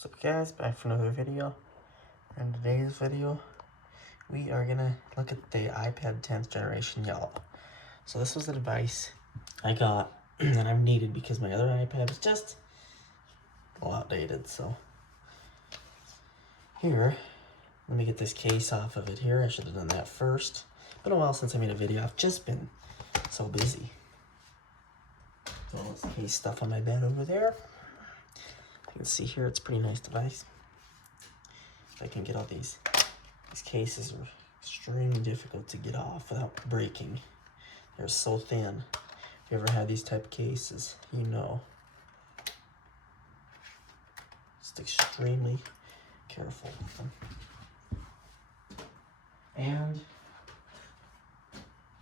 What's up guys, back for another video. In today's video, we are gonna look at the iPad 10th generation yellow. So this was the device I got that I've needed because my other iPad is just a little outdated. So here, let me get this case off of it here. I should have done that first. Been a while since I made a video. I've just been so busy. So all this case stuff on my bed over there. You can see here, it's a pretty nice device. If I can get all these cases are extremely difficult to get off without breaking. They're so thin. If you ever had these type of cases, you know. Just extremely careful with them. And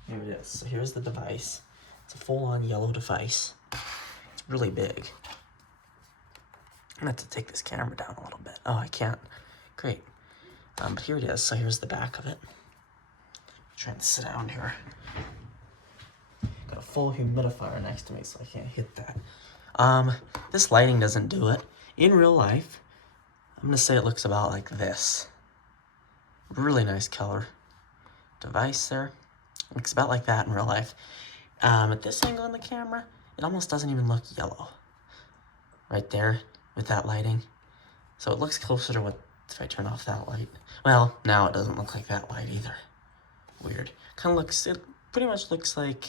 here it is. So here's the device. It's a full-on yellow device. It's really big. I'm gonna have to take this camera down a little bit. Oh, I can't. Great. But here it is. So here's the back of it. I'm trying to sit down here. Got a full humidifier next to me, so I can't hit that. This lighting doesn't do it. In real life, I'm gonna say it looks about like this. Really nice color device there. Looks about like that in real life. At this angle on the camera, it almost doesn't even look yellow. Right there with that lighting. So it looks closer to what if I turn off that light. Well, now it doesn't look like that light either. Weird. Kind of looks, it pretty much looks like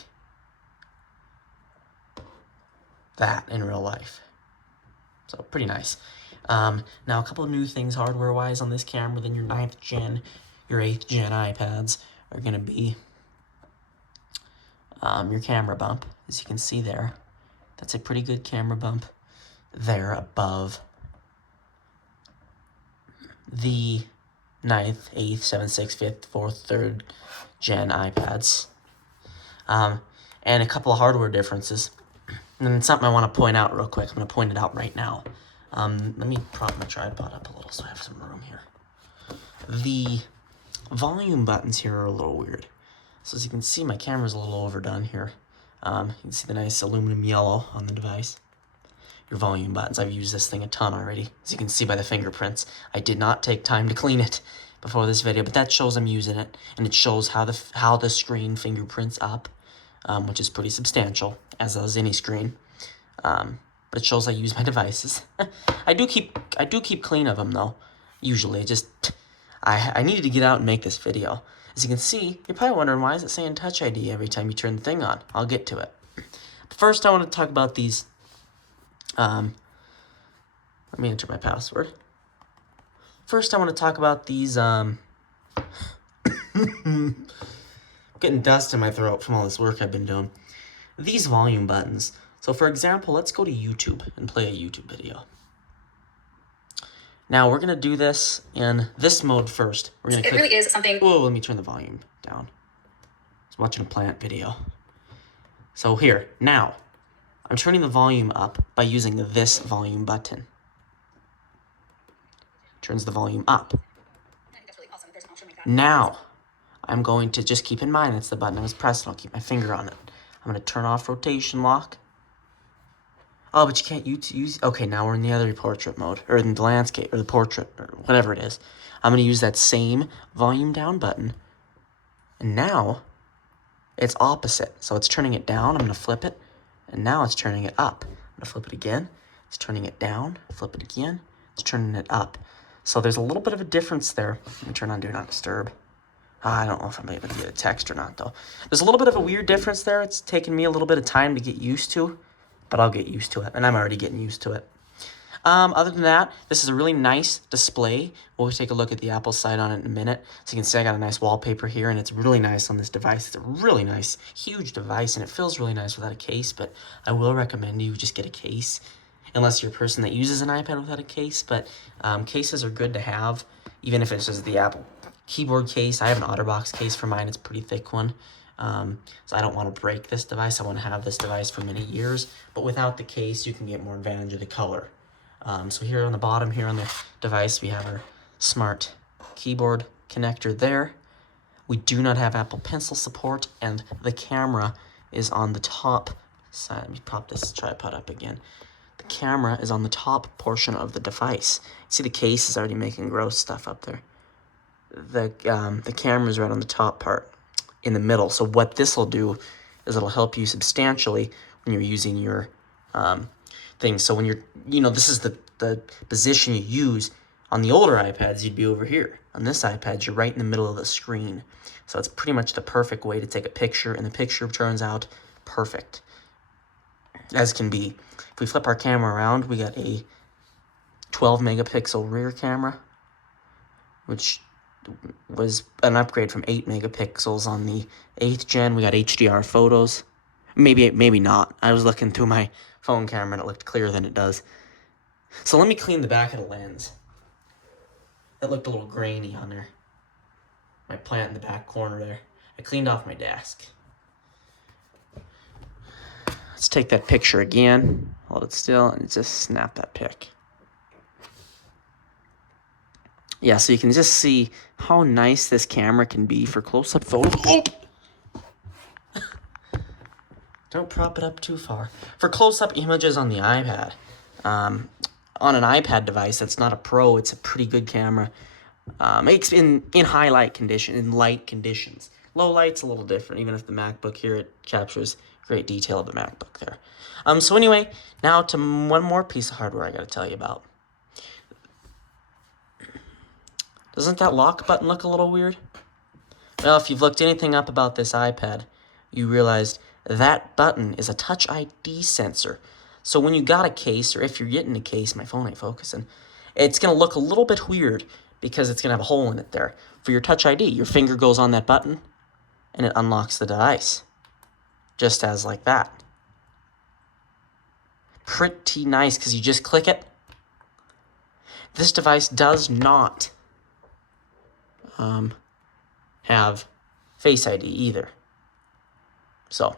that in real life. So pretty nice. Now a couple of new things hardware-wise on this camera than your 9th gen, your 8th gen iPads are gonna be your camera bump, as you can see there. That's a pretty good camera bump there above the 9th, 8th, 7th, 6th, 5th, 4th, 3rd gen iPads. And a couple of hardware differences. And then something I want to point out real quick. I'm going to point it out right now. Let me prop my tripod up a little so I have some room here. The volume buttons here are a little weird. So as you can see, my camera's a little overdone here. You can see the nice aluminum yellow on the device. Your volume buttons. I've used this thing a ton already. As you can see by the fingerprints. I did not take time to clean it before this video, but that shows I'm using it, and it shows how the screen fingerprints up, which is pretty substantial, as does any screen. But it shows I use my devices. I do keep clean of them though. Usually, I needed to get out and make this video. As you can see, you're probably wondering why is it saying Touch ID every time you turn the thing on. I'll get to it. But first, I want to talk about these. Let me enter my password. First, I want to talk about these, getting dust in my throat from all this work I've been doing. These volume buttons. So for example, let's go to YouTube and play a YouTube video. Now we're going to do this in this mode first. We're going to click. It really is something. Whoa, let me turn the volume down. I was watching a plant video. So here, now. I'm turning the volume up by using this volume button. Turns the volume up. Now, I'm going to just keep in mind it's the button I was pressing. I'll keep my finger on it. I'm going to turn off rotation lock. Oh, but you can't use... Okay, now we're in the other portrait mode, or in the landscape, or the portrait, or whatever it is. I'm going to use that same volume down button. And now, it's opposite. So it's turning it down. I'm going to flip it. And now it's turning it up. I'm going to flip it again. It's turning it down. Flip it again. It's turning it up. So there's a little bit of a difference there. Let me turn on Do Not Disturb. I don't know if I'm able to get a text or not, though. There's a little bit of a weird difference there. It's taken me a little bit of time to get used to, but I'll get used to it, and I'm already getting used to it. Other than that, this is a really nice display. We'll take a look at the Apple side on it in a minute. So you can see I got a nice wallpaper here, and it's really nice on this device. It's a really nice, huge device, and it feels really nice without a case, but I will recommend you just get a case, unless you're a person that uses an iPad without a case. But cases are good to have, even if it's just the Apple keyboard case. I have an OtterBox case for mine. It's a pretty thick one. So I don't want to break this device. I want to have this device for many years, but without the case, you can get more advantage of the color. So here on the bottom here on the device, we have our smart keyboard connector there. We do not have Apple Pencil support, and the camera is on the top side. Let me prop this tripod up again. the camera is on the top portion of the device. See, the case is already making gross stuff up there. The camera is right on the top part, in the middle. So what this will do is it'll help you substantially when you're using your thing. So when you're, this is the position you use. On the older iPads, you'd be over here. On this iPad, you're right in the middle of the screen. So it's pretty much the perfect way to take a picture, and the picture turns out perfect, as can be. If we flip our camera around, we got a 12 megapixel rear camera, which was an upgrade from 8 megapixels on the 8th gen. We got HDR photos. Maybe not. I was looking through my phone camera and it looked clearer than it does. So let me clean the back of the lens. It looked a little grainy on there. My plant in the back corner there. I cleaned off my desk. Let's take that picture again. Hold it still and just snap that pic. Yeah, so you can just see how nice this camera can be for close-up photos. Oh! Don't prop it up too far. For close-up images on the iPad. On an iPad device that's not a Pro, it's a pretty good camera. It's in highlight condition, in light conditions. Low light's a little different, even if the MacBook here, it captures great detail of the MacBook there. So anyway, now to one more piece of hardware I gotta tell you about. Doesn't that lock button look a little weird? Well, if you've looked anything up about this iPad, you realized that button is a Touch ID sensor. So when you got a case, or if you're getting a case, my phone ain't focusing, it's going to look a little bit weird because it's going to have a hole in it there. For your Touch ID, your finger goes on that button, and it unlocks the device. Just as like that. Pretty nice, because you just click it. This device does not have Face ID either. So,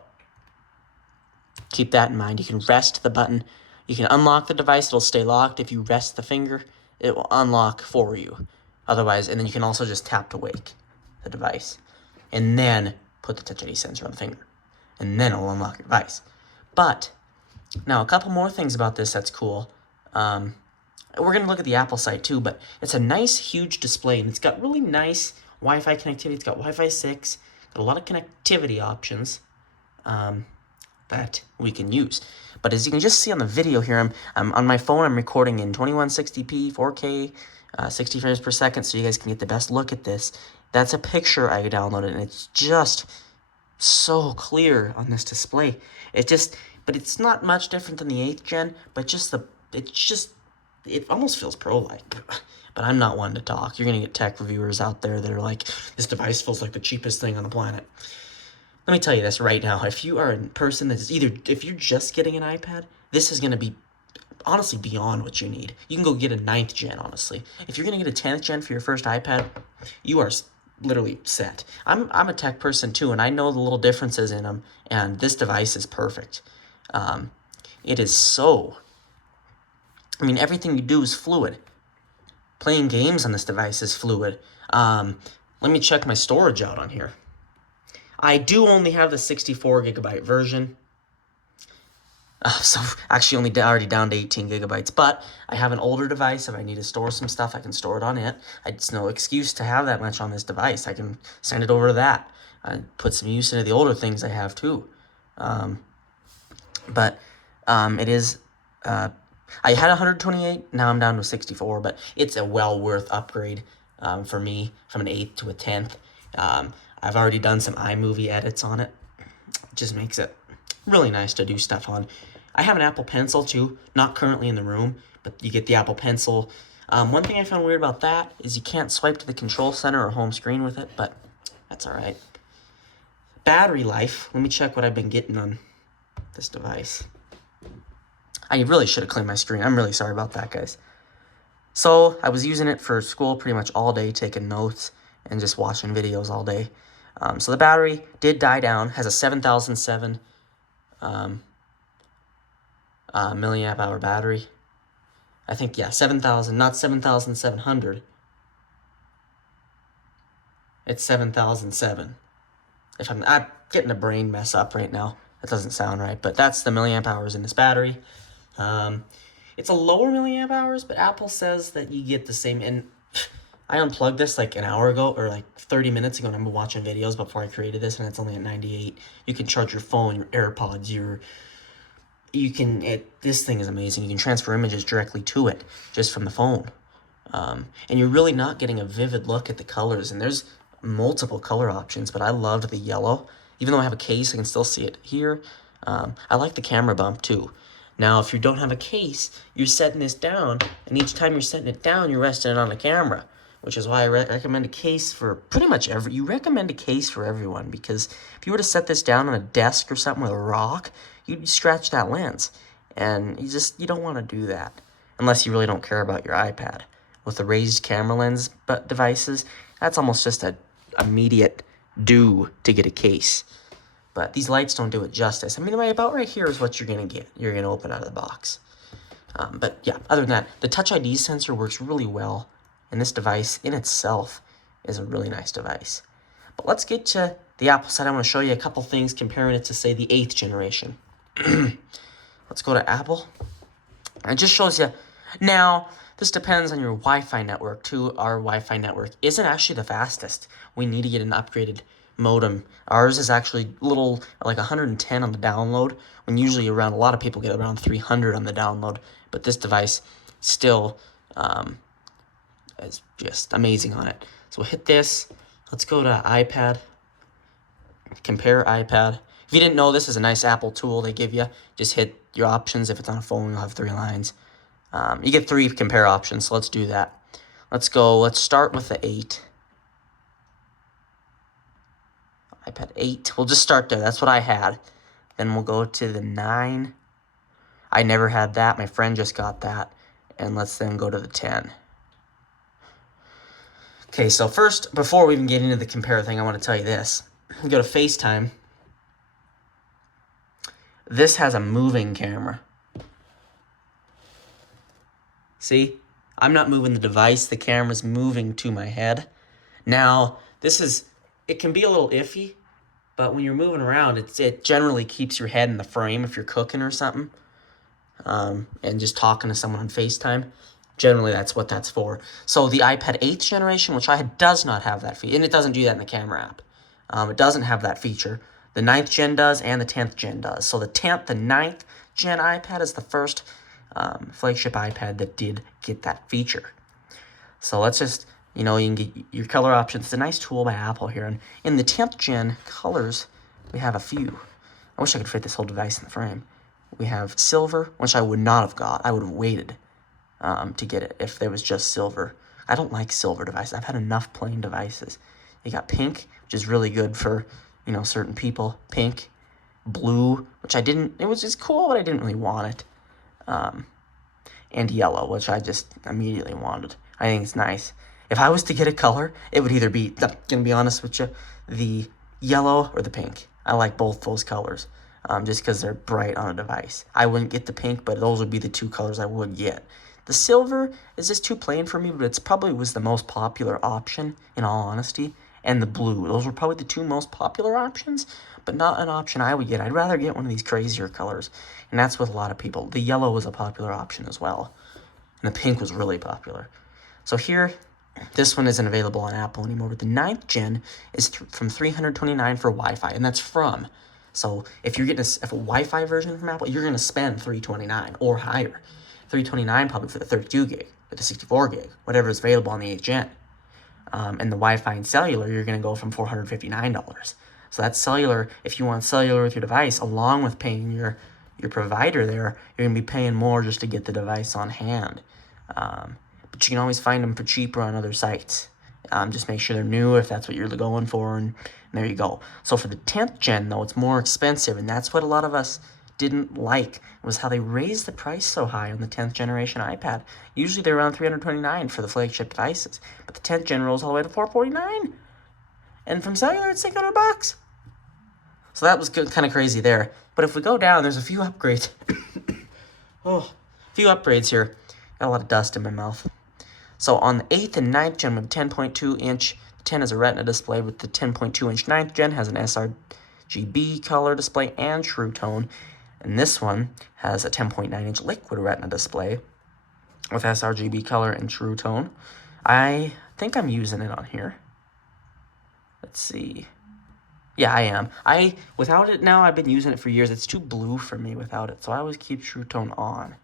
keep that in mind. You can rest the button. You can unlock the device. It'll stay locked. If you rest the finger, it will unlock for you. Otherwise, and then you can also just tap to wake the device. And then put the Touch ID sensor on the finger. And then it'll unlock your device. But, now a couple more things about this that's cool. We're going to look at the Apple site too, but it's a nice, huge display. And it's got really nice Wi-Fi connectivity. It's got Wi-Fi 6. Got a lot of connectivity options. That we can use. But as you can just see on the video here, I'm on my phone, I'm recording in 2160p, 4K, 60 frames per second, so you guys can get the best look at this. That's a picture I downloaded, and it's just so clear on this display. But it's not much different than the 8th gen, but it almost feels pro-like. But I'm not one to talk. You're going to get tech reviewers out there that are like, this device feels like the cheapest thing on the planet. Let me tell you this right now. If you are a person that's if you're just getting an iPad, this is going to be honestly beyond what you need. You can go get a 9th gen, honestly. If you're going to get a 10th gen for your first iPad, you are literally set. I'm a tech person too, and I know the little differences in them, and this device is perfect. It is so... everything you do is fluid. Playing games on this device is fluid. Let me check my storage out on here. I do only have the 64 gigabyte version. So actually already down to 18 gigabytes. But I have an older device. If I need to store some stuff, I can store it on it. It's no excuse to have that much on this device. I can send it over to that. I put some use into the older things I have too. It is... I had 128, now I'm down to 64, but it's a well worth upgrade for me from an 8th to a 10th. I've already done some iMovie edits on it. It just makes it really nice to do stuff on. I have an Apple Pencil too, not currently in the room, but you get the Apple Pencil. One thing I found weird about that is you can't swipe to the control center or home screen with it, but that's alright. Battery life, let me check what I've been getting on this device. I really should have cleaned my screen. I'm really sorry about that, guys. So, I was using it for school pretty much all day, taking notes and just watching videos all day. So the battery did die down, has a 7,007 milliamp hour battery. I think, yeah, 7,000, not 7,700. It's 7,007. If I'm getting a brain mess up right now. That doesn't sound right, but that's the milliamp hours in this battery. It's a lower milliamp hours, but Apple says that you get the same. And I unplugged this like an hour ago or like 30 minutes ago, and I've been watching videos before I created this, and it's only at 98. You can charge your phone, your AirPods, this thing is amazing. You can transfer images directly to it just from the phone. And you're really not getting a vivid look at the colors, and there's multiple color options, but I loved the yellow. Even though I have a case, I can still see it here. I like the camera bump too. Now, if you don't have a case, you're setting this down, and each time you're setting it down, you're resting it on the camera, which is why I recommend a case for pretty much you recommend a case for everyone, because if you were to set this down on a desk or something with a rock, you'd scratch that lens, and you don't want to do that, unless you really don't care about your iPad. With the raised camera lens devices, that's almost just an immediate do to get a case. But these lights don't do it justice. I mean, about right here is what you're going to get. You're going to open out of the box. But yeah, other than that, the Touch ID sensor works really well. And this device in itself is a really nice device. But let's get to the Apple side. I want to show you a couple things comparing it to, say, the 8th generation. Let's go to Apple. And it just shows you. Now, this depends on your Wi-Fi network, too. Our Wi-Fi network isn't actually the fastest. We need to get an upgraded modem. Ours is actually like 110 on the download, when usually a lot of people get around 300 on the download. But this device still is just amazing on it. So we'll hit this. Let's go to iPad. Compare iPad. If you didn't know, this is a nice Apple tool they give you. Just hit your options. If it's on a phone, you'll have 3 lines. You get 3 compare options, so let's do that. Let's start with the 8. iPad 8. We'll just start there. That's what I had. Then we'll go to the 9. I never had that. My friend just got that. And let's then go to the 10. Okay, so first, before we even get into the compare thing, I want to tell you this. You go to FaceTime. This has a moving camera. See? I'm not moving the device. The camera's moving to my head. Now, it can be a little iffy, but when you're moving around, it generally keeps your head in the frame if you're cooking or something, and just talking to someone on FaceTime. Generally, that's what that's for. So the iPad 8th generation, which I had, does not have that feature, and it doesn't do that in the camera app. It doesn't have that feature. The 9th gen does, and the 10th gen does. So the 9th gen iPad is the first flagship iPad that did get that feature. So let's just, you can get your color options. It's a nice tool by Apple here. And in the 10th gen colors, we have a few. I wish I could fit this whole device in the frame. We have silver, which I would not have got. I would have waited to get it if there was just silver. I don't like silver devices. I've had enough plain devices. You got pink, which is really good for, certain people. Pink, blue, which I didn't, it was just cool, but I didn't really want it. And yellow, which I just immediately wanted. I think it's nice. If I was to get a color, it would either be, gonna be honest with you, the yellow or the pink. I like both those colors, just because they're bright on a device. I wouldn't get the pink, but those would be the 2 colors I would get. The silver is just too plain for me, but it's probably was the most popular option, in all honesty. And the blue. Those were probably the 2 most popular options, but not an option I would get. I'd rather get one of these crazier colors, and that's with a lot of people. The yellow was a popular option as well, and the pink was really popular. So here, this one isn't available on Apple anymore, but the 9th gen is from $329 for Wi-Fi, and that's from. So if you're getting a Wi-Fi version from Apple, you're going to spend $329 or higher. $329 probably for the 32 gig, or the 64 gig, whatever is available on the 8th gen. And the Wi-Fi and cellular, you're going to go from $459. So that's cellular. If you want cellular with your device, along with paying your provider there, you're going to be paying more just to get the device on hand. But you can always find them for cheaper on other sites. Just make sure they're new if that's what you're going for, and there you go. So for the 10th gen, though, it's more expensive, and that's what a lot of us didn't like, was how they raised the price so high on the 10th generation iPad. Usually they're around $329 for the flagship devices, but the 10th gen rolls all the way to $449, and from cellular it's $600. So that was kind of crazy there. But if we go down, there's a few upgrades. A few upgrades here. Got a lot of dust in my mouth. So on the 8th and 9th gen, we have 10.2 inch. The 10 is a Retina display, with the 10.2 inch 9th gen has an sRGB color display and True Tone. And this one has a 10.9-inch liquid retina display with sRGB color and true tone. I think I'm using it on here. Let's see. Yeah, I am. Without it now, I've been using it for years. It's too blue for me without it, so I always keep True Tone on.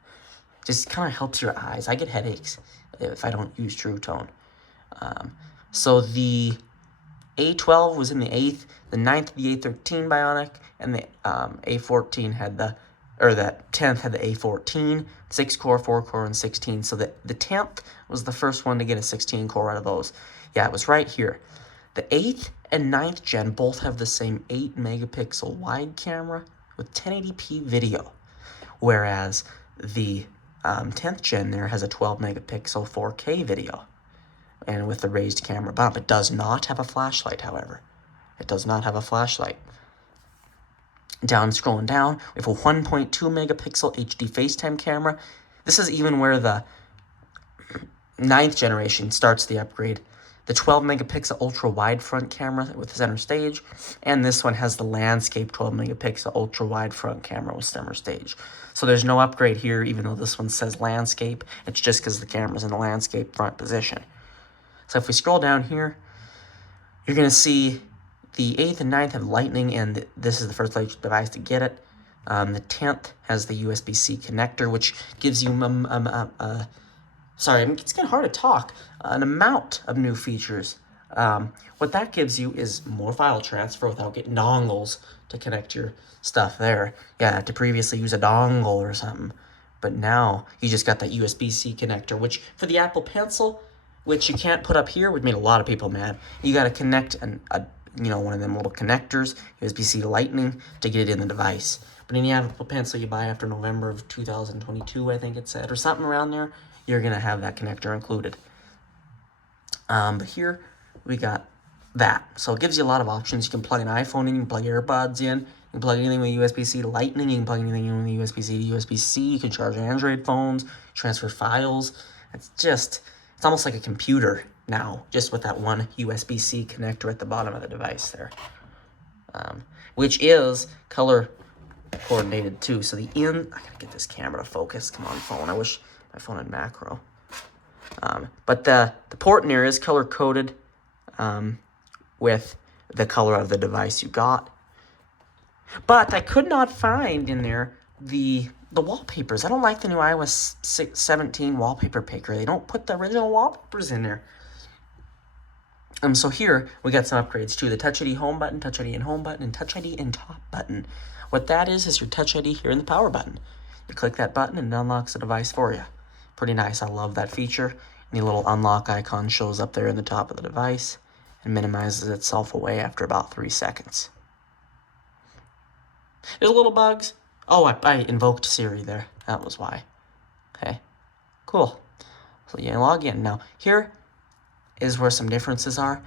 Just kind of helps your eyes. I get headaches if I don't use True Tone. So the A12 was in the 8th, the 9th the A13 Bionic, and the A14 had the 10th had the A14, 6-core, 4-core, and 16. So the 10th was the first one to get a 16-core out of those. Yeah, it was right here. The 8th and 9th gen both have the same 8-megapixel wide camera with 1080p video, whereas the 10th gen there has a 12-megapixel 4K video, and with the raised camera bump. It does not have a flashlight, however. It does not have a flashlight. Down, scrolling down, we have a 1.2 megapixel HD FaceTime camera. This is even where the 9th generation starts the upgrade. The 12 megapixel ultra wide front camera with center stage, and this one has the landscape 12 megapixel ultra wide front camera with center stage. So there's no upgrade here, even though this one says landscape. It's just because the camera's in the landscape front position. So if we scroll down here, you're going to see the 8th and 9th have Lightning, and this is the first device to get it. The 10th has the USB-C connector, which gives you, it's getting hard to talk, an amount of new features. What that gives you is more file transfer without getting dongles to connect your stuff there. Yeah, I had to previously use a dongle or something, but now you just got that USB-C connector, which for the Apple Pencil, which you can't put up here, would make a lot of people mad. You got to connect one of them little connectors, USB-C to Lightning, to get it in the device. But any Apple Pencil you buy after November of 2022, I think it said, or something around there, you're going to have that connector included. But here we got that. So it gives you a lot of options. You can plug an iPhone in, you can plug AirPods in, you can plug anything with USB-C to Lightning, you can plug anything in with USB-C to USB-C, you can charge Android phones, transfer files. It's almost like a computer now, just with that one USB-C connector at the bottom of the device there, which is color coordinated too. So I gotta get this camera to focus. Come on, phone. I wish my phone had macro. But the port in there is color coded with the color of the device you got. But I could not find in there the wallpapers. I don't like the new iOS 17 wallpaper picker. They don't put the original wallpapers in there. So here we got some upgrades too. The Touch ID home button, Touch ID and home button, and Touch ID and top button. What that is your Touch ID here in the power button. You click that button and it unlocks the device for you. Pretty nice. I love that feature. And the little unlock icon shows up there in the top of the device and minimizes itself away after about 3 seconds. There's little bugs. Oh, I invoked Siri there. That was why. Okay, cool. So you log in. Now, here is where some differences are.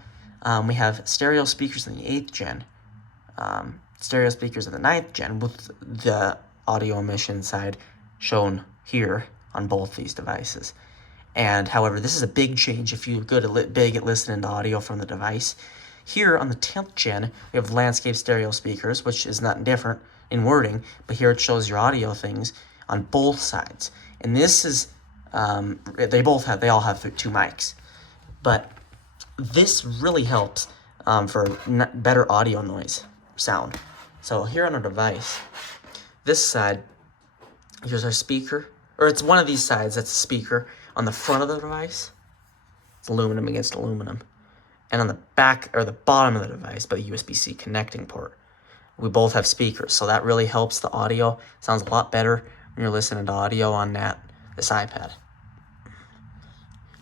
We have stereo speakers in the 8th gen, stereo speakers in the 9th gen, with the audio emission side shown here on both these devices. And however, this is a big change if you're big at listening to audio from the device. Here on the 10th gen, we have landscape stereo speakers, which is not different in wording, but here it shows your audio things on both sides. And this is, they all have 2 mics. But this really helps for better audio noise sound. So here on our device, this side, here's our speaker, or it's one of these sides that's a speaker. On the front of the device, it's aluminum against aluminum. And on the back, or the bottom of the device, by the USB-C connecting port, we both have speakers. So that really helps the audio. Sounds a lot better when you're listening to audio on this iPad.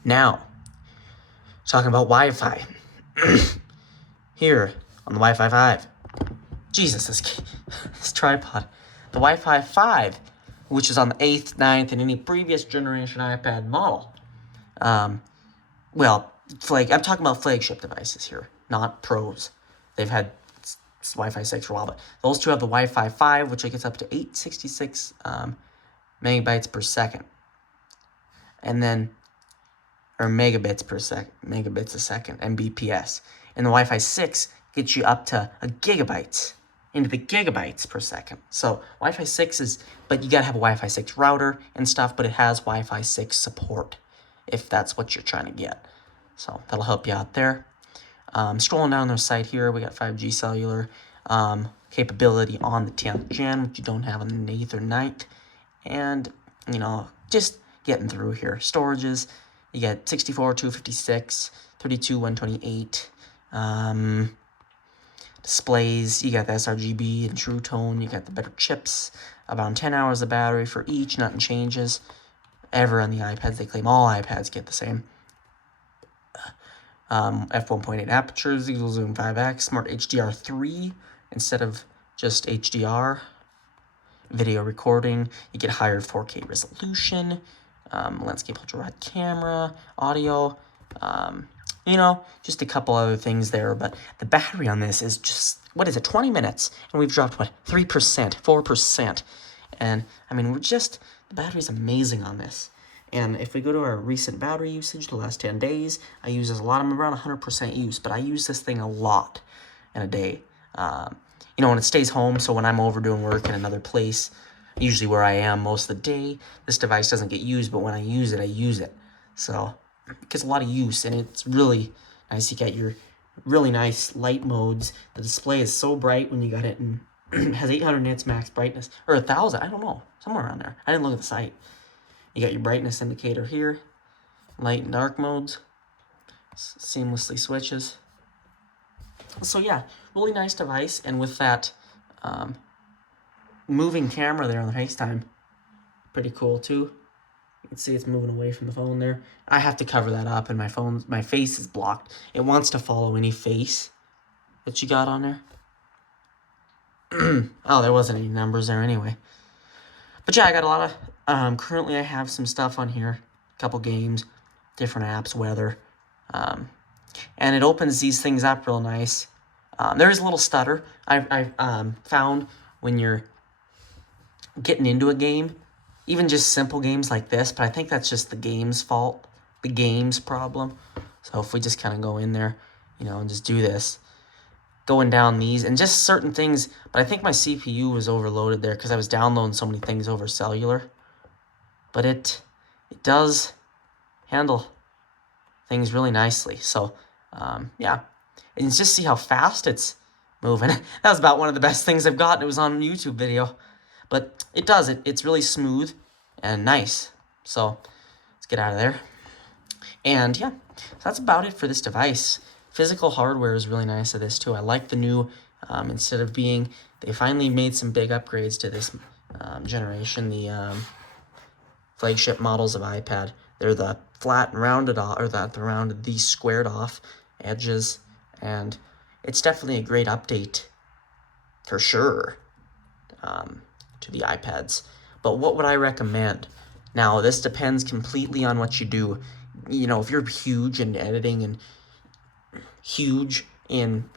Now, talking about Wi-Fi. Here, on the Wi-Fi 5. Jesus, this tripod. The Wi-Fi 5, which is on the 8th, 9th, and any previous generation iPad model. I'm talking about flagship devices here, not pros. They've had Wi-Fi 6 for a while, but those two have the Wi-Fi 5, which gets up to 866 megabytes per second. And then, or megabits a second, Mbps. And the Wi-Fi 6 gets you up to a gigabyte into the gigabytes per second. So Wi-Fi 6 is, but you gotta have a Wi-Fi 6 router and stuff, but it has Wi-Fi 6 support if that's what you're trying to get. So that'll help you out there. Scrolling down their site here, we got 5G cellular capability on the 10th gen, which you don't have on the 8th or 9th. And, you know, just getting through here. Storages, you get 64, 256, 32, 128. Displays, you got the sRGB and True Tone, you got the better chips, about 10 hours of battery for each, nothing changes ever on the iPads. They claim all iPads get the same. F1.8 apertures, equal zoom 5x, smart HDR3 instead of just HDR. Video recording, you get higher 4K resolution, landscape ultra-wide camera, audio, you know, just a couple other things there, but the battery on this is just, what is it, 20 minutes, and we've dropped, what, 3%, 4%, and, I mean, the battery's amazing on this, and if we go to our recent battery usage, the last 10 days, I use this a lot, I'm around 100% use, but I use this thing a lot in a day, you know, when it stays home, so when I'm over doing work in another place, usually where I am most of the day, this device doesn't get used, but when I use it, so it gets a lot of use, and it's really nice. You got your really nice light modes. The display is so bright when you got it, and it has 800 nits max brightness, or 1,000, I don't know, somewhere around there. I didn't look at the site. You got your brightness indicator here, light and dark modes, seamlessly switches. So yeah, really nice device, and with that moving camera there on the FaceTime, pretty cool too. You can see it's moving away from the phone there. I have to cover that up, and my face is blocked. It wants to follow any face that you got on there. Oh, there wasn't any numbers there anyway. But yeah, I got a lot of, currently I have some stuff on here, a couple games, different apps, weather, and it opens these things up real nice. There is a little stutter I found when you're getting into a game, even just simple games like this, but I think that's just the game's fault, the game's problem. So if we just kind of go in there, you know, and just do this, going down these, and just certain things, but I think my CPU was overloaded there because I was downloading so many things over cellular. But it does handle things really nicely. So, yeah, and just see how fast it's moving. That was about one of the best things I've gotten. It was on a YouTube video. But it does. It's really smooth and nice. So let's get out of there. And yeah, so that's about it for this device. Physical hardware is really nice of this too. I like the new, instead of being, they finally made some big upgrades to this generation. The flagship models of iPad. They're the flat and rounded off, or the rounded, these squared off edges. And it's definitely a great update for sure. To the iPads. But what would I recommend? Now, this depends completely on what you do. You know, if you're huge in editing and huge in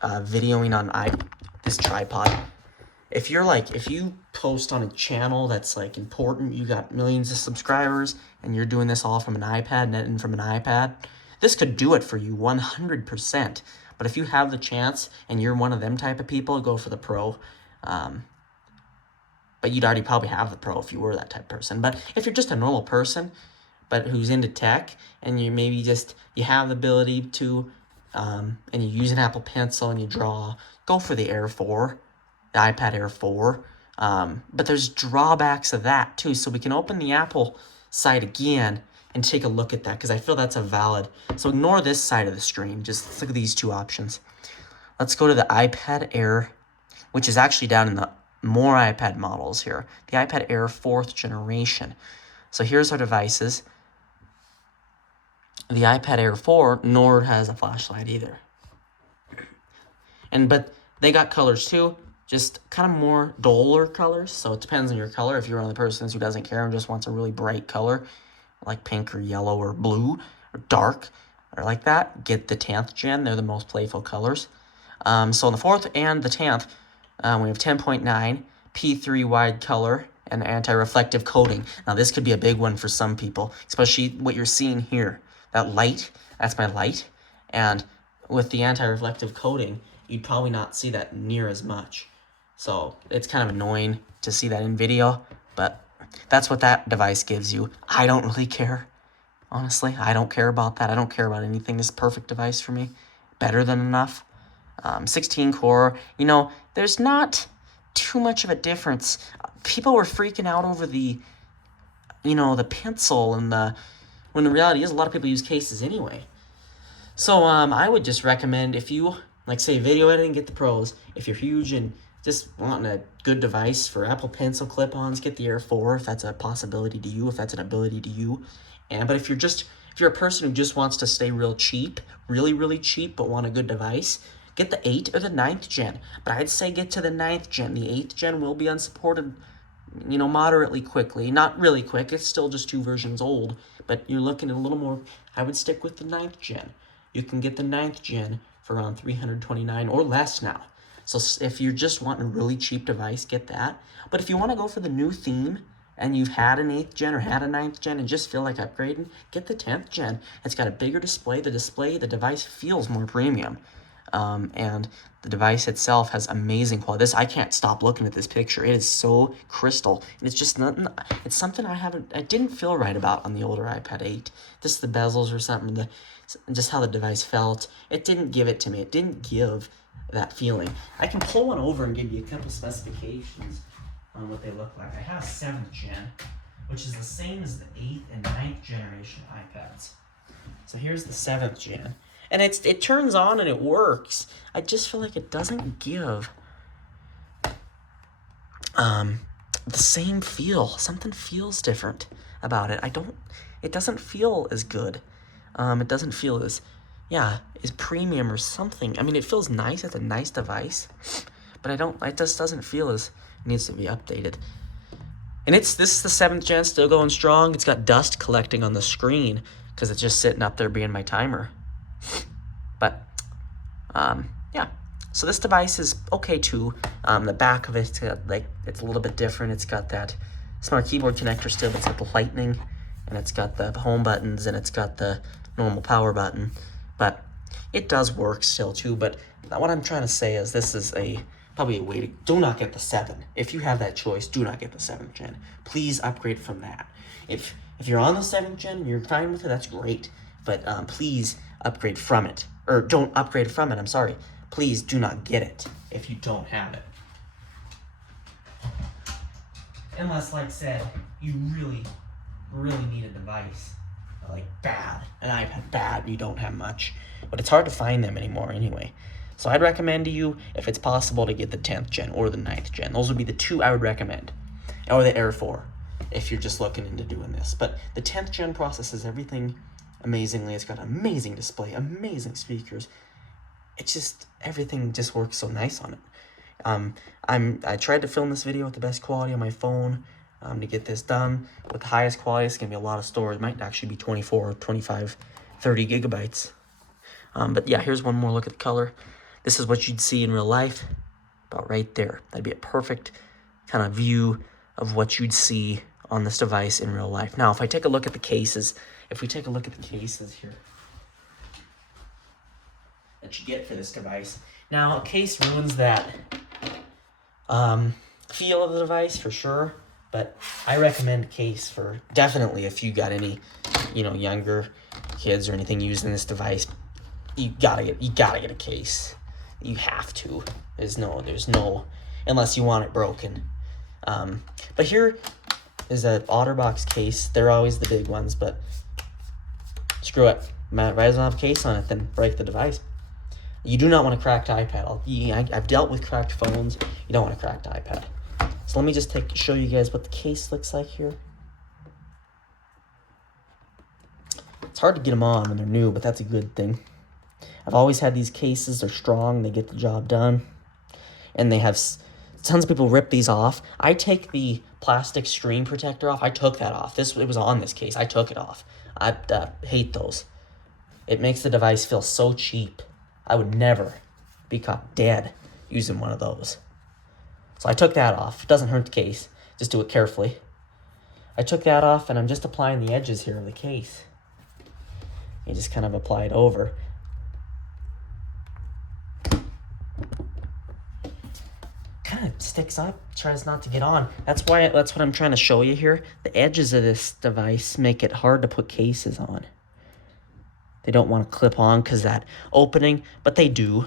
videoing on this tripod, if you post on a channel that's like important, you got millions of subscribers, and you're doing this all from an iPad and editing from an iPad, this could do it for you 100%. But if you have the chance and you're one of them type of people, go for the Pro. But you'd already probably have the Pro if you were that type of person. But if you're just a normal person, but who's into tech, and you maybe just, you have the ability to, and you use an Apple Pencil and you draw, go for the Air 4, the iPad Air 4. But there's drawbacks of that too. So we can open the Apple side again and take a look at that, because I feel that's a valid. So ignore this side of the screen. Just look at these two options. Let's go to the iPad Air, which is actually down in the more iPad models here. The iPad Air 4th generation. So here's our devices. The iPad Air 4, nor has a flashlight either. But they got colors too, just kind of more duller colors. So it depends on your color. If you're one of the persons who doesn't care and just wants a really bright color, like pink or yellow or blue or dark or like that, get the 10th gen. They're the most playful colors. So on the 4th and the 10th, we have 10.9, P3 wide color, and anti-reflective coating. Now this could be a big one for some people, especially what you're seeing here. That light, that's my light. And with the anti-reflective coating, you'd probably not see that near as much. So it's kind of annoying to see that in video, but that's what that device gives you. I don't really care. Honestly, I don't care about that. I don't care about anything. This perfect device for me. Better than enough. 16 core. You know, there's not too much of a difference. People were freaking out over the, you know, the pencil and the, when the reality is a lot of people use cases anyway. So I would just recommend, if you, like say video editing, get the Pros. If you're huge and just wanting a good device for Apple Pencil clip-ons, get the Air 4 if that's a possibility to you, if that's an ability to you. But if you're a person who just wants to stay real cheap, really cheap, but want a good device, get the 8th or the 9th gen. But I'd say get to the 9th gen. The 8th gen will be unsupported, you know, moderately quickly. Not really quick. It's still just 2 versions old. But you're looking at a little more. I would stick with the 9th gen. You can get the 9th gen for around $329 or less now. So if you're just wanting a really cheap device, get that. But if you want to go for the new theme, and you've had an 8th gen or had a 9th gen and just feel like upgrading, get the 10th gen. It's got a bigger display. The device feels more premium. And the device itself has amazing quality. I can't stop looking at this picture. It is so crystal. And it's just nothing, it's something I didn't feel right about on the older iPad 8. Just the bezels or something, just how the device felt. It didn't give it to me. It didn't give that feeling. I can pull one over and give you a couple specifications on what they look like. I have a 7th gen, which is the same as the 8th and 9th generation iPads. So here's the 7th gen. And it turns on and it works. I just feel like it doesn't give the same feel. Something feels different about it. It doesn't feel as good. It doesn't feel as premium or something. I mean, it feels nice. It's a nice device, but it just doesn't feel as, it needs to be updated. And this is the 7th gen, still going strong. It's got dust collecting on the screen because it's just sitting up there being my timer. But yeah, so this device is okay too. The back of it's got, it's a little bit different. It's got that smart keyboard connector still, but it's got the lightning, and it's got the home buttons, and it's got the normal power button. But it does work still too. But what I'm trying to say is this is probably a way to, do not get the 7. If you have that choice, do not get the 7th gen. Please upgrade from that. If you're on the 7th gen and you're fine with it, that's great. But please upgrade from it. Or don't upgrade from it, I'm sorry. Please do not get it if you don't have it. Unless, like I said, you really need a device. Like bad. An iPad bad, you don't have much. But it's hard to find them anymore anyway. So I'd recommend to you, if it's possible, to get the 10th gen or the 9th gen. Those would be the 2 I would recommend. Or the Air 4, if you're just looking into doing this. But the 10th gen processes everything amazingly. It's got an amazing display, amazing speakers. It's just, everything just works so nice on it. I tried to film this video with the best quality on my phone to get this done. With the highest quality, it's going to be a lot of storage. It might actually be 24, 25, 30 gigabytes. But yeah, here's one more look at the color. This is what you'd see in real life, about right there. That'd be a perfect kind of view of what you'd see on this device in real life. Now, if I take a look at the cases, here that you get for this device. Now, a case ruins that feel of the device for sure, but I recommend a case for definitely if you got any, younger kids or anything using this device. You gotta get a case. You have to. There's no, unless you want it broken. But here is an OtterBox case. They're always the big ones, but screw it. Might as well have a case on it than break the device. You do not want a cracked iPad. I've dealt with cracked phones. You don't want a cracked iPad. So let me just show you guys what the case looks like here. It's hard to get them on when they're new, but that's a good thing. I've always had these cases. They're strong. They get the job done. And they have tons of people rip these off. I take the plastic screen protector off. I took that off. It was on this case. I took it off. I hate those. It makes the device feel so cheap. I would never be caught dead using one of those. So I took that off. It doesn't hurt the case. Just do it carefully. I took that off, and I'm just applying the edges here of the case. You just kind of apply it over. Kind of sticks up, tries not to get on. That's what I'm trying to show you here. The edges of this device make it hard to put cases on. They don't want to clip on because that opening, but they do.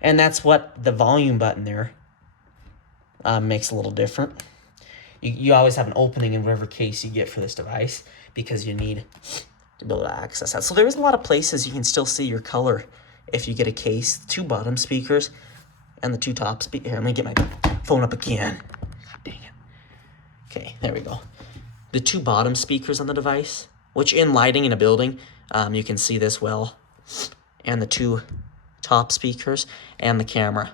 And that's what the volume button there makes a little different. You always have an opening in whatever case you get for this device because you need to be able to access that. So there's a lot of places you can still see your color if you get a case. 2 bottom speakers and the 2 top speakers. Here, let me get my phone up again. God dang it. Okay, there we go. The 2 bottom speakers on the device, which in lighting in a building, you can see this well, and the 2 top speakers and the camera.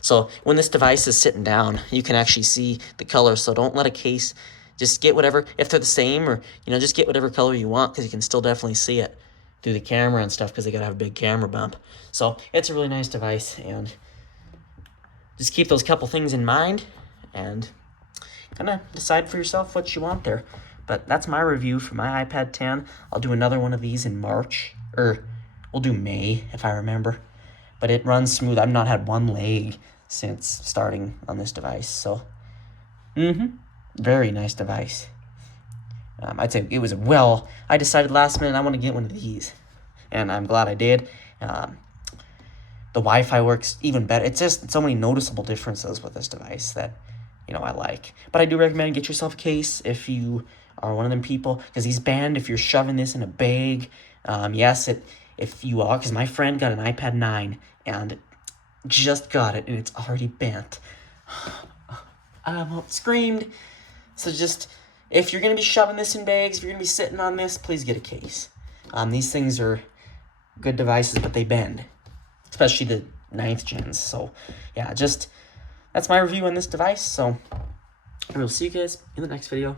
So when this device is sitting down, you can actually see the color. So don't let a case, just get whatever, if they're the same, or, just get whatever color you want, because you can still definitely see it through the camera and stuff, because they gotta have a big camera bump. So it's a really nice device, and just keep those couple things in mind and kind of decide for yourself what you want there. But that's my review for my iPad 10. I'll do another one of these in March, or we'll do May if I remember. But it runs smooth. I've not had one lag since starting on this device. So, very nice device. I'd say it was I decided last minute I want to get one of these. And I'm glad I did. The Wi-Fi works even better. It's just so many noticeable differences with this device that, I like. But I do recommend get yourself a case if you are one of them people. Because these banned if you're shoving this in a bag. Yes, if you are, because my friend got an iPad 9 and just got it and it's already bent. I almost screamed. So just, if you're going to be shoving this in bags, if you're going to be sitting on this, please get a case. These things are good devices, but they bend, especially the 9th gens. So yeah, that's my review on this device. So I will see you guys in the next video.